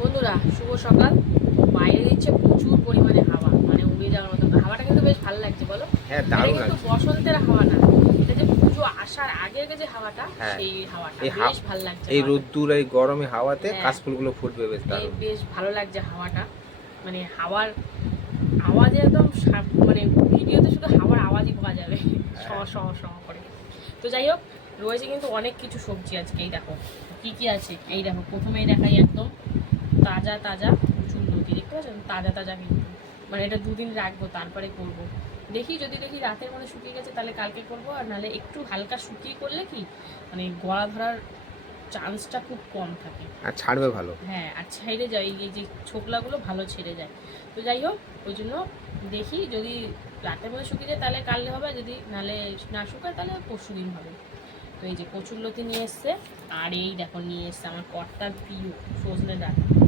বন্ধুরা শুভ সকাল। বাইরে দিচ্ছে প্রচুর পরিমাণে হাওয়া। মানে উড়ে যাওয়ার মতো। হাওয়াটা কিন্তু বেশ ভালো লাগছে বলো? হ্যাঁ দারুণ কিন্তু বসন্তের হাওয়া না। এটা যে পুজো আসার আগে আগে যে হাওয়াটা হ্যাঁ। সেই হাওয়াটা। বেশ ভালো লাগছে এই রোদ্দুর এই গরমে হাওয়াতে হ্যাঁ। কাশফুলগুলো ফুটবে বেশ দারুণ। বেশ ভালো লাগছে হাওয়াটা। মানে হাওয়ার আওয়াজে একদম মানে ভিডিওতে শুধু হাওয়ার আওয়াজই পাওয়া যাবে। স স স করে। তো যাই হোক রয়েছে কিন্তু অনেক কিছু সবজি আজকে এই দেখো। কি কি আছে? এই দেখো প্রথমেই দেখাই একদম। তাজা তাজা প্রচুর লতি দেখতে পাচ্ছেন? তাজা তাজা কিন্তু। মানে এটা দুদিন রাখব তারপরে করব। দেখি যদি দেখি রাতের মধ্যে শুকিয়ে গেছে তাহলে কালকে করব। আর নাহলে একটু হালকা শুকিয়ে করলে কি মানে গলা ধরার চান্সটা খুব কম থাকে। আর ছাড়বে ভালো। হ্যাঁ আর ছেড়ে যায় এই যে ছোকলাগুলো ভালো ছেড়ে যায়। তো যাই হোক ওই জন্য দেখি যদি রাতের মধ্যে শুকিয়ে যায় তাহলে কালকে হবে। যদি নাহলে না শুকায় তাহলে পরশু দিন হবে। তো এই যে কচুর লতি নিয়ে এসছে আর এই দেখো নিয়ে এসছে আমার কর্তার প্রিয় সজনে ডাটা।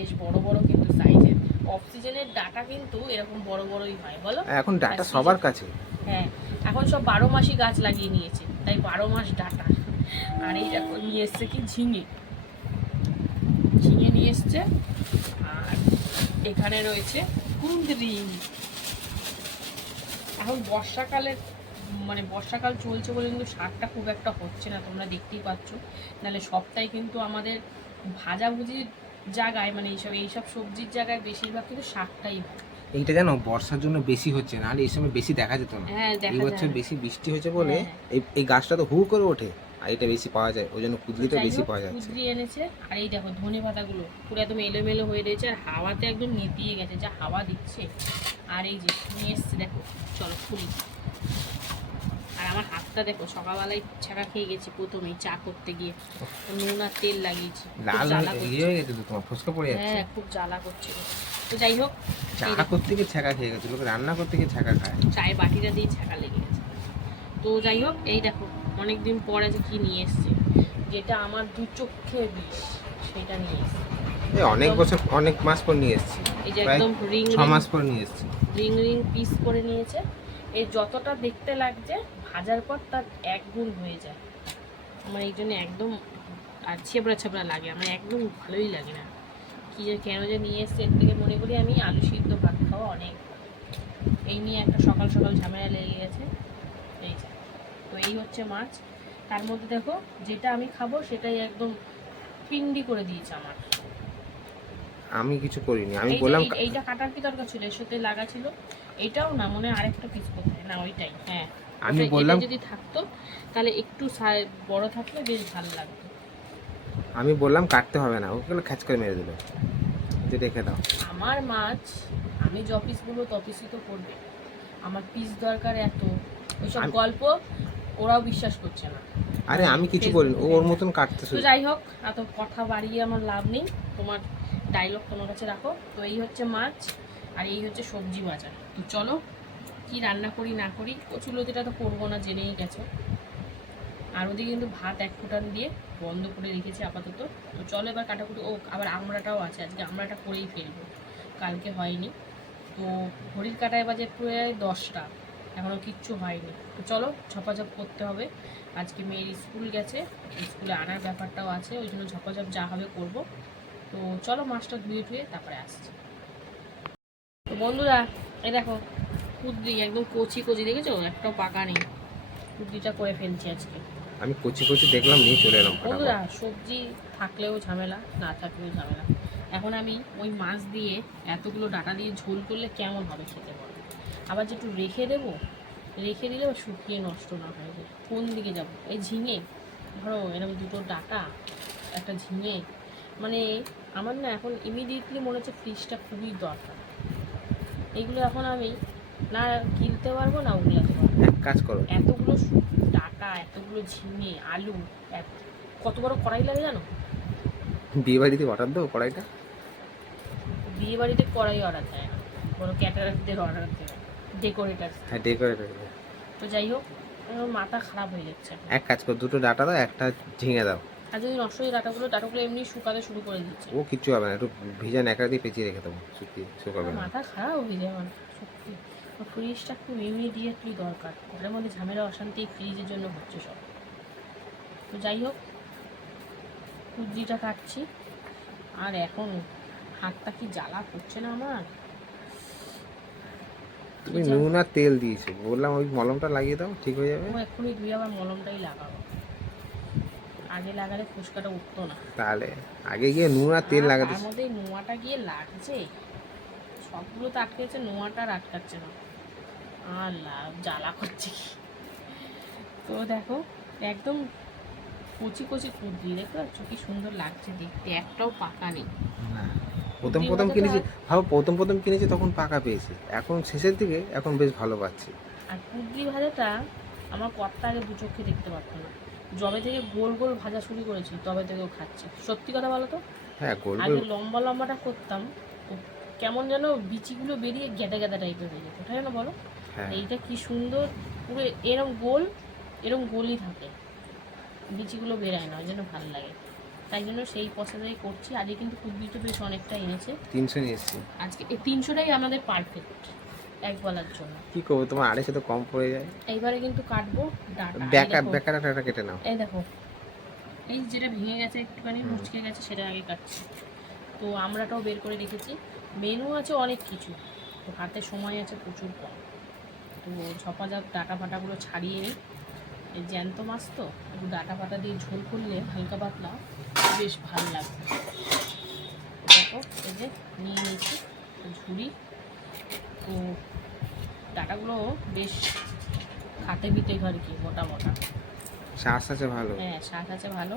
বেশ বড় বড় কিন্তু সাইজের অক্সিজেনের ডাটা কিন্তু এরকম বড় বড়ই হয় বলো? এখন ডাটা সবার কাছে। হ্যাঁ এখন সব বারো মাসি গাছ লাগিয়ে নিয়েছে তাই বারো মাস ডাটা। আর এই দেখো নিয়ে এসছে কি ঝিঙে। ঝিঙে নিয়ে এসছে আর এখানে রয়েছে কুঁদরি এখন বর্ষাকালের মানে বর্ষাকাল চলছে বলে কিন্তু শাকটা খুব একটা হচ্ছে না তোমরা দেখতেই পাচ্ছ। নাহলে সবটাই কিন্তু আমাদের ভাজাভুজির জায়গায় মানে এইসব এইসব সবজির জায়গায় বেশিরভাগ কিন্তু শাকটাই হয়। এইটা জানো বর্ষার জন্য বেশি হচ্ছে না? আর এই সময় বেশি দেখা যেত না। হ্যাঁ এই বছর বেশি বৃষ্টি হয়েছে বলে হ্যাঁ। এই এই গাছটা তো হু করে ওঠে। আর এটা বেশি পাওয়া যায়। ওই জন্য কুদলিটা বেশি পাওয়া যায় কুঁদরি এনেছে। আর এই দেখো ধনে পাতাগুলো পুরো একদম এলোমেলো হয়ে রয়েছে আর হাওয়াতে একদম নেতিয়ে গেছে। যা হাওয়া দিচ্ছে। আর এই যে নিয়ে এসছে দেখো। চলো খুলি। আর আমার হাতটা দেখো সকালবেলায় ছাকা খেয়ে গেছি প্রথমেই চা করতে গিয়ে। নুন আর তেল লাগিয়েছি লাল হয়ে- করছে। ইয়ে হয়ে গেছে তো তোমার ফুসকা পড়ে যাচ্ছে। হ্যাঁ খুব জ্বালা করছিল। তো যাই হোক চা করতে গিয়ে ছ্যাঁকা খেয়ে গেছে লোকে রান্না করতে গিয়ে ছ্যাঁকা খায়। চায়ের বাটিটা দিয়ে ছাকা লেগে গেছে। তো যাই হোক এই দেখো অনেকদিন পরে যে কি নিয়ে এসছে যেটা আমার দু চোখে বিষ সেটা নিয়ে এসছে। এই অনেক বছর অনেক মাস পর নিয়ে এসেছি। এই যে একদম রিং ছ মাস পর নিয়ে এসেছি। রিং রিং পিস করে নিয়েছে। এই যতটা দেখতে লাগছে ভাজার পর তার এক গুণ হয়ে যায়। আমার এই জন্য একদম আর ছেবড়া ছেবড়া লাগে আমার একদম ভালোই লাগে না। কি যে কেন যে নিয়ে এসছে এর থেকে মনে করি আমি আলু সিদ্ধ ভাত খাওয়া অনেক এই নিয়ে একটা সকাল সকাল ঝামেলা লেগে গেছে। এই যে তো এই হচ্ছে মাছ। তার মধ্যে দেখো যেটা আমি খাব সেটাই একদম পিন্ডি করে দিয়েছে আমার। আমি কিছু করিনি আমি বললাম এইটা কাটার কি দরকার ছিল? এর সাথে লাগা ছিল? এটাও না মনে আরেকটা পিস কোথায়? না ওইটাই হ্যাঁ। আমি বললাম যদি থাকতো তাহলে একটু বড় থাকলে বেশ ভালো লাগতো। আমি বললাম কাটতে হবে না ওগুলো খ্যাচ করে মেরে দিল। যে রেখে দাও। আমার মাছ আমি য পিসগুলো ত পিসই তো করবে। আমার পিস দরকার এত। ওইসব গল্প ওরাও বিশ্বাস করছে না। আরে আমি কিছু বলিনি ওর মতন কাটতে শুরু যাই হোক এত কথা বাড়িয়ে আমার লাভ নেই। তোমার ডায়লগ তোমার কাছে রাখো। তো এই হচ্ছে মাছ আর এই হচ্ছে সবজি বাজার। তো চলো, কি রান্না করি না করি কচুলতিটা তো করব না, জেনেই গেছো। আর ওদিকে কিন্তু ভাত এক ফুটান দিয়ে বন্ধ করে রেখেছি আপাতত। তো চলো এবার কাটাকুটি, ও আবার আমড়াটাও আছে, আজকে আমড়াটা করেই ফেলব। কালকে হয়নি। তো ঘড়ির কাটায় বাজে প্রায় দশটা এখনও কিচ্ছু হয়নি। তো চলো, ঝপাঝপ করতে হবে। আজকে মেয়ের স্কুল গেছে, স্কুলে আনার ব্যাপারটাও আছে, ওই জন্য ঝপাঝপ যা হবে করব। তো চলো মাছটা ধুয়ে ধুয়ে তারপরে আসছি। তো বন্ধুরা এই দেখো কুদ্রি একদম কচি কচি দেখেছ? একটাও পাকা নেই। কুদ্রিটা করে ফেলছি আজকে। আমি কচি কচি দেখলাম নিয়ে চলে এলাম বন্ধুরা সবজি থাকলেও ঝামেলা না থাকলেও ঝামেলা। এখন আমি ওই মাছ দিয়ে এতগুলো ডাটা দিয়ে ঝোল করলে কেমন হবে খেতে বলো? আবার যে একটু রেখে দেবো রেখে দিলে ও শুকিয়ে নষ্ট না হয়ে যায়। কোন দিকে যাব? এই ঝিঙে। ধরো এরকম দুটো ডাটা একটা ঝিঙে। মানে আমার না এখন ইমিডিয়েটলি মনে হচ্ছে ফ্রিজটা খুবই দরকার। এগুলো এখন আমি না কিনতে পারব না পারব। এক কাজ করো। এতগুলো ডাটা এতগুলো ঝিঙে আলু কত বড় কড়াই লাগে জানো? বিয়ে বাড়িতে অর্ডার দেবো কড়াইটা? বিয়ে বাড়িতে কড়াই অর্ডার দেয় না। বড় ক্যাটারারদের অর্ডার দেয় ডেকোরেটার হ্যাঁ ডেকোরেট তো যাই হোক মাথা খারাপ হয়ে যাচ্ছে এক কাজ করো দুটো ডাটা দাও একটা ঝিঙে দাও। আর যদি নষ্ট হয়ে ডাটাগুলো ডাটাগুলো এমনি শুকাতে শুরু করে দিচ্ছে। ও কিচ্ছু হবে না একটু ভিজা ন্যাকড়া দিয়ে পেঁচিয়ে রেখে দেবো শুকিয়ে শুকাবে না। মাথা খারাপ হয়ে যায় আমার সত্যি। ফ্রিজটা খুব ইমিডিয়েটলি দরকার ঘরের মধ্যে ঝামেলা অশান্তি ফ্রিজের জন্য হচ্ছে সব। তো যাই হোক কুদ্রিটা কাটছি আর এখন হাতটা কি জ্বালা করছে না আমার? তুমি নুন আর তেল দিয়েছ বললাম ওই মলমটা লাগিয়ে দাও ঠিক হয়ে যাবে। ও এক্ষুনি ধুয়ে আবার মলমটাই লাগাবো। আগে লাগালে ফুচকাটা উঠতো না। তাহলে আগে গিয়ে নুন আর তেল আর লাগাতে তার মধ্যে নোয়াটা গিয়ে লাগছে। সবগুলো তো আটকেছে নোয়াটা আর আটকাচ্ছে না। আর লাভ জ্বালা করছে কি? তো দেখো একদম কচি কচি কুদ্রি দেখতে পাচ্ছ? কি সুন্দর লাগছে দেখতে একটাও পাকা নেই। প্রথম প্রথম কিনেছি। ভাবো প্রথম প্রথম কিনেছি তখন পাকা পেয়েছি। এখন শেষের দিকে এখন বেশ ভালো পাচ্ছি। আর কুদ্রি ভাজাটা আমার কর্তা আগে দু চোখে দেখতে পারতো না। জবে থেকে গোল গোল ভাজা শুরু করেছি তবে থেকেও খাচ্ছে। সত্যি কথা বলো তো? হ্যাঁ গোল আগে লম্বা লম্বাটা করতাম কেমন যেন বিচিগুলো বেরিয়ে গেদা গেদা টাইপের হয়ে যেত তাই না বলো? হ্যাঁ। এইটা কি সুন্দর পুরো এরম গোল এরম গোলই থাকে। বিচিগুলো বেরায় না ওই জন্য ভালো লাগে। তাই জন্য সেই পছন্দই করছি আজকে কিন্তু কুদ্রিটা বেশ অনেকটা এনেছে। তিনশো নিয়ে এসছি। আজকে এই তিনশোটাই আমাদের পারফেক্ট এক বেলার জন্য। কি করব? তোমার আড়াইশো তো কম পড়ে যায়। এইবারে কিন্তু কাটবো ডাটা বেকার দেখো, কেটে নাও। এই দেখো এই যেটা ভেঙে গেছে একটুখানি মুচকে গেছে সেটা আগে কাটছি। তো আমরাটাও বের করে রেখেছি। মেনু আছে অনেক কিছু। তো হাতে সময় আছে প্রচুর কম। তো ঝপাঝপ ডাটা ফাটাগুলো ছাড়িয়ে নিই। এই জ্যান্ত মাছ তো একটু ডাটা ফাটা দিয়ে ঝোল করলে হালকা পাতলা বেশ ভালো লাগবে। দেখো এই যে নিয়ে নিয়েছি ঝুড়ি। তো ডাটাগুলো বেশ খাতে পিতে আর কি মোটা মোটা। শ্বাস আছে ভালো। হ্যাঁ শাক আছে ভালো।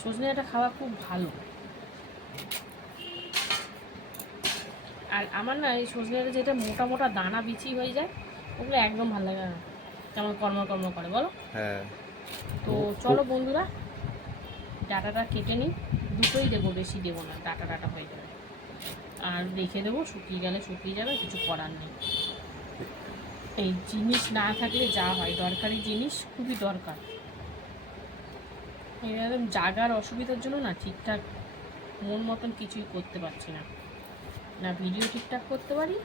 সজনে ডাঁটা খাওয়া খুব ভালো। আর আমার না এই সজনে ডাঁটা যেটা মোটা মোটা দানা বিচি হয়ে যায় ওগুলো একদম ভালো লাগে না। কেমন কর্ম কর্ম করে বলো? হ্যাঁ। তো চলো বন্ধুরা ডাটাটা কেটে নিই। দুটোই দেবো বেশি দেবো না ডাটা ডাটা হয়ে যাবে। আর রেখে দেবো শুকিয়ে গেলে শুকিয়ে যাবে কিছু করার নেই। এই জিনিস না থাকলে যা হয় দরকারি জিনিস খুবই দরকার। এরকম জাগার অসুবিধার জন্য না ঠিকঠাক মন মতন কিছুই করতে পারছি না। না ভিডিও ঠিকঠাক করতে পারি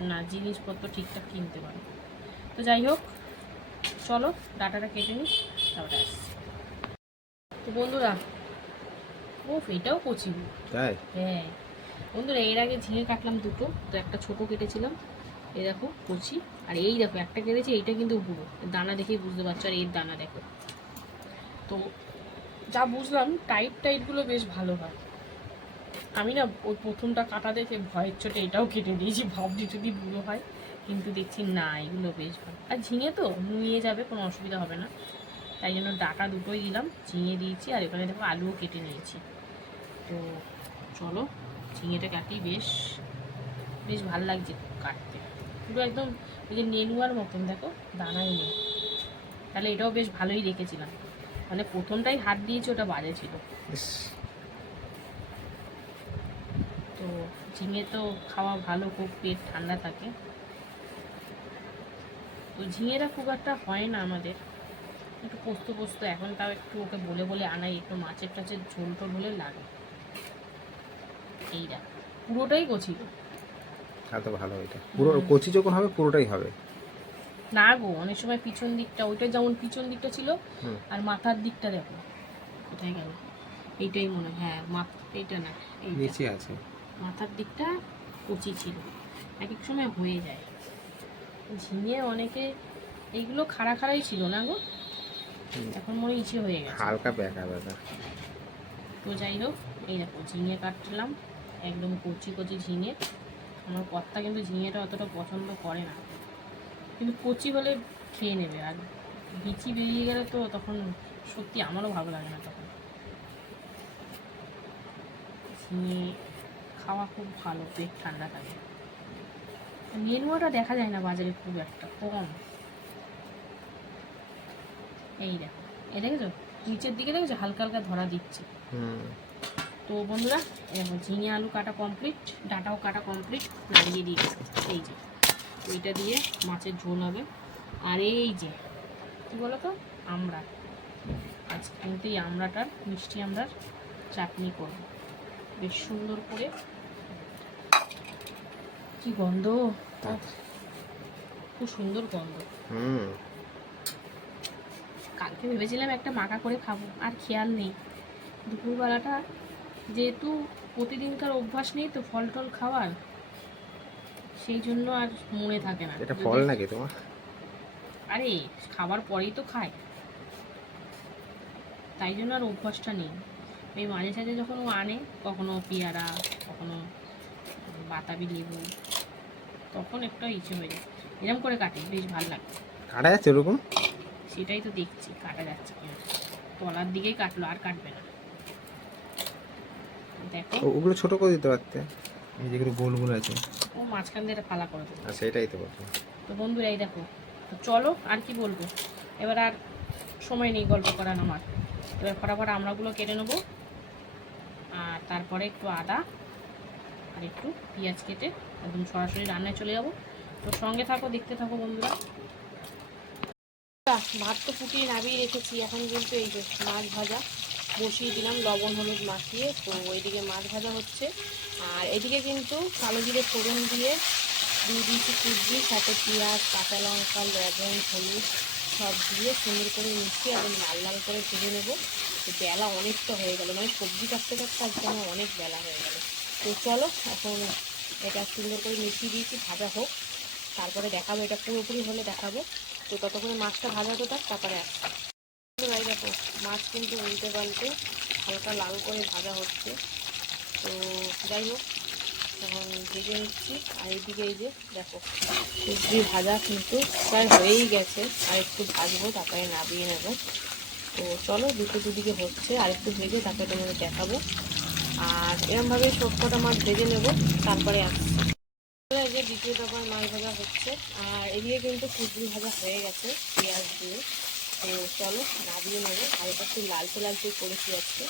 না জিনিসপত্র ঠিকঠাক কিনতে পারি। তো যাই হোক চলো ডাটাটা কেটে নিই তারপরে আসছি। তো বন্ধুরা ও এটাও কচি। তাই? হ্যাঁ। বন্ধুরা, এর আগে ঝিঙে কাটলাম দুটো, তো একটা ছোট কেটেছিলাম। এই দেখো, কচি। আর এই দেখো, একটা কেটেছি, এইটা কিন্তু বুড়ো দানা দেখেই বুঝতে পারছ, আর এর দানা দেখো। তো যা বুঝলাম, টাইট টাইটগুলো বেশ ভালো হয়। আমি না, ওই প্রথমটা কাটা দেখে ভয়ের চোটে এটাও কেটে দিয়েছি, ভাবছি যদি বুড়ো হয়, কিন্তু দেখছি না, এগুলো বেশ ভালো। আর ঝিঙে তো নুয়ে যাবে, কোনো অসুবিধা হবে না। তাই জন্য ডাটা দুটোই দিলাম, ঝিঙে দিয়েছি, আর এখানে দেখো আলুও কেটে নিয়েছি। তো চলো ঝিঙেটা কাটি বেশ বেশ ভালো লাগছে কাটতে। পুরো একদম ওই যে নেনুয়ার মতন দেখো দানাই নেই। তাহলে এটাও বেশ ভালোই রেখেছিলাম। মানে প্রথমটাই হাত দিয়েছি ওটা বাজে ছিল। তো ঝিঙে তো খাওয়া ভালো খুব পেট ঠান্ডা থাকে। তো ঝিঙেটা খুব একটা হয় না আমাদের। একটু পোস্ত পোস্ত এখন তাও একটু ওকে বলে বলে আনাই একটু মাছের টাছের ঝোল টোল হলে লাগে। এই দেখ পুরোটাই গছিল তাহলে তো ভালো এটা। পুরো কচি যখন হবে পুরোটাই হবে। না গো অনেক সময় পিছন দিকটা ওইটা যেমন পিছন দিকটা ছিল আর মাথার দিকটা দেখো কোথায় গেল? এইটাই মনে হয় হ্যাঁ মাথা এইটা না এইটা। নিচে আছে। মাথার দিকটা কচি ছিল এক এক সময় হয়ে যায়। ঝিঙে অনেকে এইগুলো খাড়া খাড়াই ছিল না গো? এখন মনে ইচ্ছে হয়ে গেছে। হালকা বেকা বেকা তো যাই হোক এই দেখো ঝিঙে কাটলাম। একদম কচি কচি ঝিঙে। আমার কর্তা কিন্তু ঝিঙেটা অতটা পছন্দ করে না। কিন্তু কচি হলে খেয়ে নেবে। আর বিচি বেরিয়ে গেলে তো তখন সত্যি আমারও ভালো লাগে না তখন। ঝিঙে খাওয়া খুব ভালো, পেট ঠান্ডা থাকে। নেনুয়াটা দেখা যায় না বাজারে খুব একটা, কম। এই দেখো। এই দেখেছ? নিচের দিকে দেখেছ? হালকা হালকা ধরা দিচ্ছে। হুম। তো বন্ধুরা এরকম ঝিঙে আলু কাটা কমপ্লিট ডাটাও কাটা কমপ্লিট নাড়িয়ে দিয়ে এই যে ওইটা দিয়ে মাছের ঝোল হবে। আর এই যে কী বলো তো আমরা আজ কিন্তু এই আমড়াটার মিষ্টি আমড়ার চাটনি করব। বেশ সুন্দর করে। কি গন্ধ? খুব সুন্দর গন্ধ। কালকে ভেবেছিলাম একটা মাকা করে খাব আর খেয়াল নেই। দুপুরবেলাটা যেহেতু প্রতিদিনকার অভ্যাস নেই তো ফল টল খাওয়ার সেই জন্য আর মনে থাকে না। এটা ফল নাকি তোমার? আরে খাবার পরেই তো খায়। তাই জন্য আর অভ্যাসটা নেই। এই মাঝে সাঝে যখন ও আনে কখনো পেয়ারা কখনো বাতাবি লেবু তখন একটা ইচ্ছে হয়ে যায়। এরকম করে কাটে বেশ ভালো লাগে। কাটা যাচ্ছে ওরকম? সেটাই তো দেখছি কাটা যাচ্ছে তলার দিকেই কাটলো আর কাটবে না। দেখো। ওগুলো ছোট করে দিতে পারতে। এই যেগুলো গোলগুলো আছে। ও মাঝখান দিয়ে ফালা করে দেবে আর সেটাই তো বলছি তো বন্ধুরা এই দেখো। তো চলো আর কি বলব? এবার আর সময় নেই গল্প করার আমার। এবার ফটাফট আমড়াগুলো কেটে নেব। আর তারপরে একটু আদা আর একটু পেঁয়াজ কেটে একদম সরাসরি রান্নায় চলে যাব। তো সঙ্গে থাকো দেখতে থাকো বন্ধুরা। ভাত তো ফুটিয়ে নামিয়ে রেখেছি। এখন কিন্তু এই যে মাছ ভাজা। বসিয়ে দিলাম, লবণ, হলুদ মাখিয়ে। তো ওইদিকে মাছ ভাজা হচ্ছে। আর এদিকে কিন্তু কালো জিরে ফোড়ন দিয়ে দিয়ে দিয়েছি কুচি, সাথে পেঁয়াজ, কাঁচা লঙ্কা, লবণ, হলুদ সব দিয়ে সুন্দর করে মিশিয়ে একদম লাল লাল করে ভেজে নেব। বেলা অনেকটা হয়ে গেল মানে সবজি কাটতে কাটতে আজকে আমার অনেক বেলা হয়ে গেল। তো চলো, এখন এটা সুন্দর করে মিশিয়ে দিয়েছি, ভাজা হোক। তারপরে দেখাবো, এটা পুরোপুরি হলে দেখাবো। তো ততক্ষণে মাছটা ভাজা তো থাক, তারপরে আসছে। ভাই, দেখো, মাছ কিন্তু উল্টে পাল্টে হালকা লাল করে ভাজা হচ্ছে। তো যাই হোক, এখন ভেজে নিচ্ছি। আর এইদিকে এই যে, দেখো, সবজি ভাজা কিন্তু প্রায় হয়েই গেছে। আর একটু ভাজবো, তারপরে নামিয়ে নেব। তো চলো, দুটো দুদিকে হচ্ছে। আর একটু ভেজে তারপরে তোমাদের দেখাবো। আর এরমভাবে সবকটা মাছ ভেজে নেব, তারপরে আসছি। যে দ্বিতীয় দফার মাছ ভাজা হচ্ছে। আর এদিকে কিন্তু কুচুরি ভাজা হয়ে গেছে, পেঁয়াজ দিয়ে। তো চলো, নাবিয়ে নেব। হালকা একটু লালচে লালচে করেছি আজকে।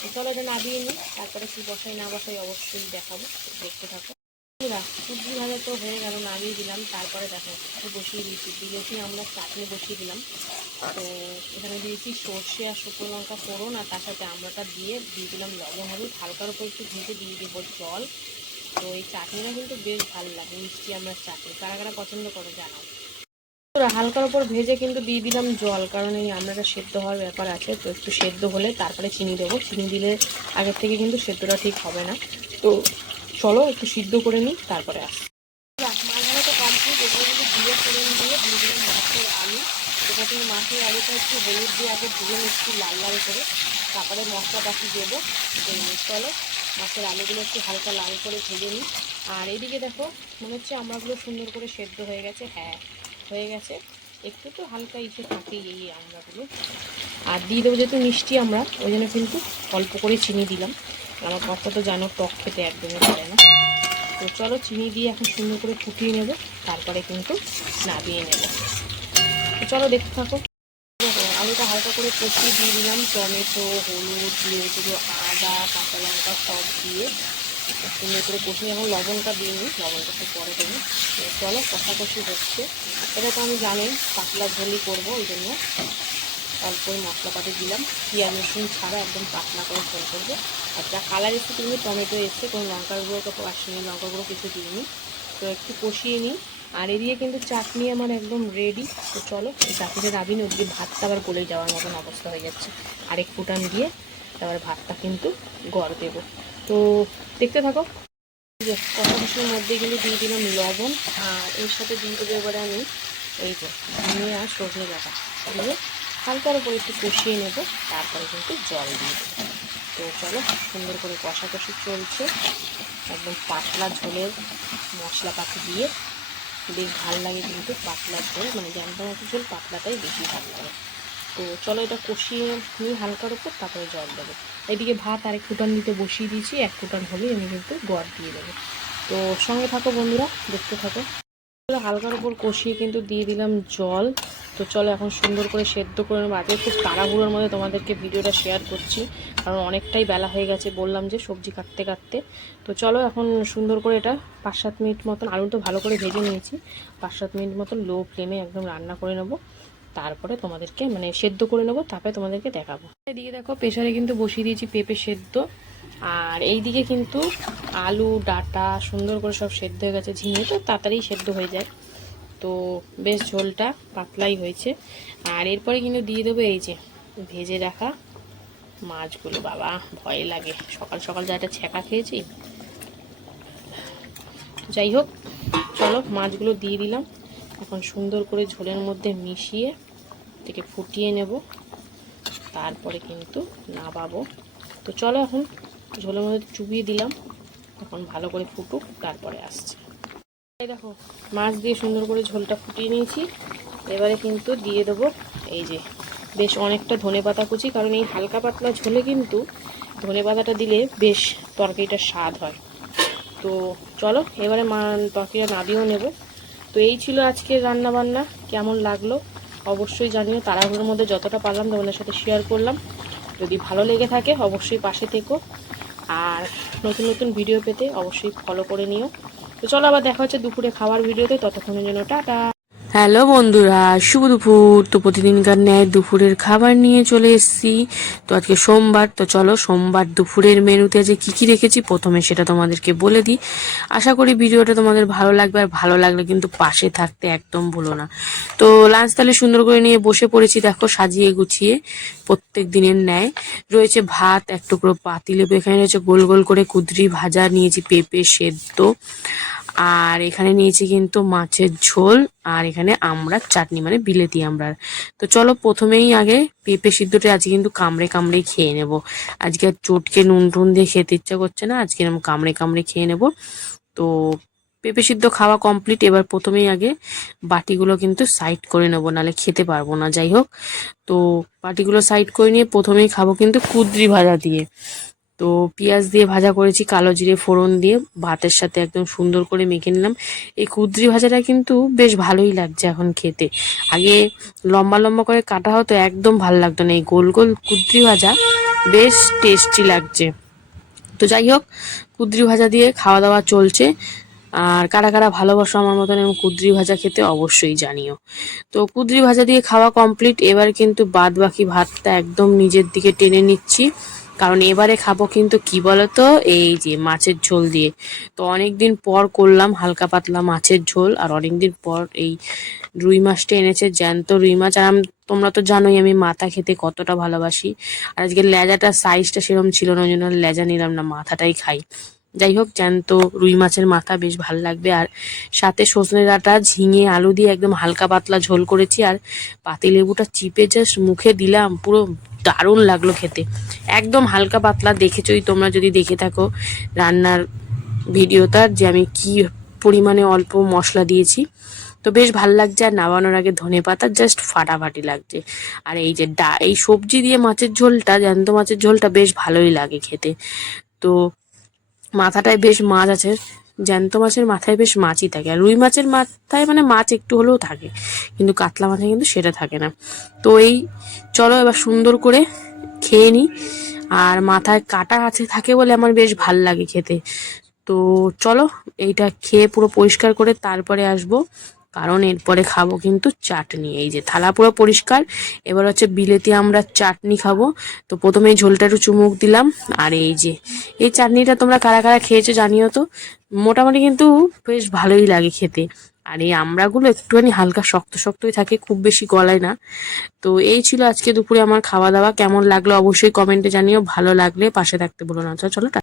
তো চলো এটা নাবিয়ে নিই। তারপরে কি বসাই, না বসাই অবশ্যই দেখাবো। দেখতে থাকো। সবজি ভাজা তো হয়ে গেল, নামিয়ে দিলাম। তারপরে দেখো, একটু বসিয়ে দিয়েছি। দিয়েছি আমরা চাটনি বসিয়ে দিলাম। তো এখানে দিয়েছি সর্ষে আর শুকনো লঙ্কা ফোড়ন, আর তার সাথে আমড়াটা দিয়ে দিয়ে দিলাম লবণ হলুদ। হালকার উপর একটু ভেজে দিয়ে দেবো জল। তো এই চাটনিটা কিন্তু বেশ ভালো লাগে, মিষ্টি আমরা চাটনি। কারা কারা পছন্দ করে জানাও। বন্ধুরা, হালকার উপর ভেজে কিন্তু দিয়ে দিলাম জল কারণ এই আমড়াটা সেদ্ধ হওয়ার ব্যাপার আছে তো একটু সেদ্ধ হলে তারপরে চিনি দেবো। চিনি দিলে আগের থেকে কিন্তু সেদ্ধটা ঠিক হবে না। তো চলো একটু সিদ্ধ করে নিই তারপরে আস মাছ তো কমপ্লিট জিরে ফোড়ন দিয়ে দিয়ে আলু। তো প্রথমে মাছের আলুটা একটু হলুদ দিয়ে আগে ভেজে নিচ্ছি লাল লাল করে। তারপরে মশলা বাকি দেবো চলো মাছের আলুগুলো একটু হালকা লাল করে ভেজে নিই। আর এইদিকে দেখো মনে হচ্ছে আমড়াগুলো সুন্দর করে সেদ্ধ হয়ে গেছে। হ্যাঁ হয়ে গেছে। একটু তো হালকা ইসে থাকেই এই আমড়াগুলো। আর দিয়ে দেবো যেহেতু মিষ্টি আমরা, ওই জন্য কিন্তু অল্প করে চিনি দিলাম। আমার কর্তা তো জানো টক খেতে একদমই পারে না। তো চলো চিনি দিয়ে এখন সুন্দর করে ফুটিয়ে নেব, তারপরে কিন্তু নামিয়ে নেব। তো চলো দেখতে থাকো। আলুটা হালকা করে কষিয়ে দিয়ে দিলাম। টমেটো, হলুদ, লেবু, আদা, কাঁচা লঙ্কা সব দিয়ে। সুন্দর করে এখন লবণটা দিয়ে নিই, লবণটা একটু পরে দেবো। চলো, কষাকষি হচ্ছে। এটা তো আমি জানি, পাতলা ঝোলই করব, ওই জন্য অল্প মশলাপাতি দিলাম। পেঁয়াজ, রসুন ছাড়া একদম পাতলা করে ঝোল করব। আর যা কালার এসছে, কিন্তু টমেটো এসছে, কোনো লঙ্কার গুঁড়ো তো আসেনি লঙ্কার গুঁড়ো কিছু দিইনি। তো একটু কষিয়ে নিই। আর এদিকে কিন্তু চাটনি আমার একদম রেডি তো চলো, এই চাটনিটা রাবিন ওদিকে ভাতটা আবার গলে যাওয়ার মতন অবস্থা হয়ে যাচ্ছে। আরেক ফুটান দিয়ে তারপর ভাতটা কিন্তু গড় দেবো। তো দেখতে থাকো। যে কষা মধ্যে কিন্তু দিয়ে দিলাম লবণ, আর এর সাথে দিয়ে দেবো এবারে আমি এই যে ধনে আর সজনে ডাটা দিয়ে হালকার উপর একটু কষিয়ে নেব, তারপরে কিন্তু জল দিয়ে দেবো। তো চলো সুন্দর করে কষাকষি চলছে। একদম পাতলা ঝোলের মশলাপাতি দিয়ে বেশ ভালো লাগে কিন্তু পাতলা ঝোল মানে জ্যান্ত মতো ঝোল পাতলাটাই বেশি ভালো লাগে। তো চলো এটা কষিয়ে নিই হালকার উপর, তারপরে জল দেবো। এদিকে ভাত আরেক ফুটান দিতে বসিয়ে দিয়েছি, এক ফুটান হলেই আমি কিন্তু গড় দিয়ে দেবো। তো সঙ্গে থাকো বন্ধুরা, দেখতে থাকো। হালকার উপর কষিয়ে কিন্তু দিয়ে দিলাম জল। তো চলো এখন সুন্দর করে সেদ্ধ করে নেব। আজকে খুব তাড়াহুড়োর মধ্যে তোমাদেরকে ভিডিওটা শেয়ার করছি, কারণ অনেকটাই বেলা হয়ে গেছে, বললাম যে সবজি কাটতে কাটতে। তো চলো এখন সুন্দর করে এটা পাঁচ সাত মিনিট মতন আলু তো ভালো করে ভেজে নিয়েছি। পাঁচ সাত মিনিট মতন লো ফ্লেমে একদম রান্না করে নেব। তারপরে তোমাদেরকে মানে সেদ্ধ করে নেব, তারপরে তোমাদেরকে দেখাবো। এদিকে দেখো প্রেশারে কিন্তু বসিয়ে দিয়েছি পেঁপে সেদ্ধ। আর এইদিকে কিন্তু আলু, ডাটা সুন্দর করে সব সেদ্ধ হয়ে গেছে ঝিঙে, তো তাড়াতাড়ি সেদ্ধ হয়ে যায়। তো বেশ ঝোলটা পাতলাই হয়েছে। আর এরপরে কিন্তু দিয়ে দেবো এই যে ভেজে রাখা মাছগুলো। বাবা, ভয় লাগে। সকাল সকাল যা একটা ছ্যাঁকা খেয়েছি। যাই হোক, চলো মাছগুলো দিয়ে দিলাম। এখন সুন্দর করে ঝোলের মধ্যে মিশিয়ে থেকে ফুটিয়ে নেব। তারপরে কিন্তু নাবাবো। তো চলো এখন ঝোলের মধ্যে চুবিয়ে দিলাম। এখন ভালো করে ফুটুক, তারপরে আসছে। এই দেখো, মাছ দিয়ে সুন্দর করে ঝোলটা ফুটিয়ে নিয়েছি। এবারে কিন্তু দিয়ে দেবো এই যে, বেশ অনেকটা ধনে পাতা কুচি, কারণ এই হালকা পাতলা ঝোলে কিন্তু ধনে পাতাটা দিলে বেশ তরকারিটা স্বাদ হয়। তো চলো, এবারে মা তরকারিটা নাবিয়েও নেব। তো এই ছিল আজকের রান্নাবান্না, কেমন লাগল অবশ্যই জানিও, তাড়াহুড়োর মধ্যে যতটা পারলাম তোমাদের সাথে শেয়ার করলাম। যদি ভালো লেগে থাকে, অবশ্যই পাশে থেকো। আর নতুন নতুন ভিডিও পেতে অবশ্যই ফলো করে নিও। তো চলো আবার দেখা হচ্ছে দুপুরে খাওয়ার ভিডিওতে ততক্ষণের জন্য টাটা। হ্যালো বন্ধুরা, শুভ দুপুর। তো প্রতিদিনকার ন্যায় দুপুরের খাবার নিয়ে চলে এসেছি। তো আজকে সোমবার, তো চলো সোমবার দুপুরের মেনুতে যে কি কি রেখেছি? প্রথমে সেটা তোমাদেরকে বলে দিই। আশা করি ভিডিওটা তোমাদের ভালো লাগবে, আর ভালো লাগলে কিন্তু পাশে থাকতে একদম ভুলো না। তো লাঞ্চ তাহলে সুন্দর করে নিয়ে বসে পড়েছি, দেখো সাজিয়ে গুছিয়ে প্রত্যেক দিনের ন্যায়। রয়েছে ভাত, এক টুকরো পাতিলেবু, এখানে রয়েছে গোল গোল করে কুদরি ভাজা, নিয়েছি পেঁপে সেদ্ধ। আর এখানে নিয়েছি কিন্তু মাছের ঝোল, আর এখানে আমরা চাটনি মানে বিলেতি আমরা। তো চলো প্রথমেই আগে পেঁপে সিদ্ধটা আজকে কিন্তু কামড়ে কামড়ে খেয়ে নেব। আজকে আর চটকে নুন টুন দিয়ে খেতে ইচ্ছা করছে না, আজকে এরকম কামড়ে কামড়ে খেয়ে নেব। তো পেঁপে সিদ্ধ খাওয়া কমপ্লিট এবার প্রথমেই আগে বাটিগুলো কিন্তু সাইড করে নেব নাহলে খেতে পারব না, যাই হোক। তো বাটিগুলো সাইড করে নিয়ে প্রথমেই খাব কিন্তু কুদ্রি ভাজা দিয়ে। তো পেঁয়াজ দিয়ে ভাজা করেছি, কালো জিরে ফোড়ন দিয়ে। ভাতের সাথে একদম সুন্দর করে মেখে নিলাম। এই কুদ্রি ভাজাটা কিন্তু বেশ ভালোই লাগছে এখন খেতে। আগে লম্বা লম্বা করে কাটা হতো, একদম ভালো লাগতো না। এই গোল গোল কুদ্রি ভাজা বেশ টেস্টি লাগছে। তো যাই হোক, কুদ্রি ভাজা দিয়ে খাওয়া দাওয়া চলছে। আর কারা কারা ভালোবাসো আমার মতন এবং কুদ্রি ভাজা খেতে অবশ্যই জানিও। তো কুদ্রি ভাজা দিয়ে খাওয়া কমপ্লিট এবার কিন্তু বাদ বাকি ভাতটা একদম নিজের দিকে টেনে নিচ্ছি। কারণ এবারে খাব কিন্তু কি বলতো? এই যে মাছের ঝোল দিয়ে। তো অনেক দিন পর করলাম হালকা পাতলা মাছের ঝোল আর অনেক দিন পর এই রুই মাছটা এনেছে, জ্যান্ত রুই মাছ। আর তোমরা তো জানোই আমি মাথা খেতে কতটা ভালোবাসি। আর আজকে লেজাটা সাইজটা সেরকম ছিল না, ওই জন্য লেজা নিলাম না, মাথাটাই খাই। যাই হোক, জ্যান্ত রুই মাছের মাথা বেশ ভালো লাগবে। আর সাথে সজনে ডাঁটা, ঝিঙে, আলু দিয়ে একদম হালকা পাতলা ঝোল করেছি। আর পাতিলেবুটা চিপে জাস্ট মুখে দিলাম, পুরো দারুণ লাগল খেতে। একদম হালকা পাতলা দেখেছোই তোমরা যদি দেখে থাকো রান্নার ভিডিওটা যে আমি কি পরিমাণে অল্প মশলা দিয়েছি। তো বেশ ভালো লাগছে, আর নামানোর আগে ধনে পাতা জাস্ট ফাটাফাটি লাগছে। আর এই যে ডা, এই সবজি দিয়ে মাছের ঝোলটা, জ্যান্ত মাছের ঝোলটা বেশ ভালোই লাগে খেতে। তো মাথাটায় বেশ মাছ আছে, জ্যান্ত মাছের মাথায় বেশ মাছই থাকে। আর রুই মাছের মাথায় মানে মাছ একটু হলেও থাকে, কিন্তু কাতলা মাছে কিন্তু সেটা থাকে না। তো এই চলো এবার সুন্দর করে খেয়ে নিই আর মাথায় কাটা আছে, থাকে বলে আমার বেশ ভালো লাগে খেতে। তো চলো এইটা খেয়ে পুরো পরিষ্কার করে তারপরে আসব। কারণ এরপরে খাব কিন্তু চাটনি। এই যে থালা পুরো পরিষ্কার, এবার হচ্ছে বিলেতি আমরা চাটনি খাব। তো প্রথমে ঝোলটা একটু চুমুক দিলাম, আর এই যে, এই চাটনিটা তোমরা কারা কারা খেয়েছো জানিও তো? মোটামুটি কিন্তু বেশ ভালোই লাগে খেতে। আর এই আমড়াগুলো একটুখানি হালকা শক্ত শক্তই থাকে, খুব বেশি গলায় না। তো এই ছিল আজকে দুপুরে আমার খাওয়া দাওয়া। কেমন লাগল অবশ্যই কমেন্টে জানিও। ভালো লাগলে পাশে থাকতে বলো না। চলো টা-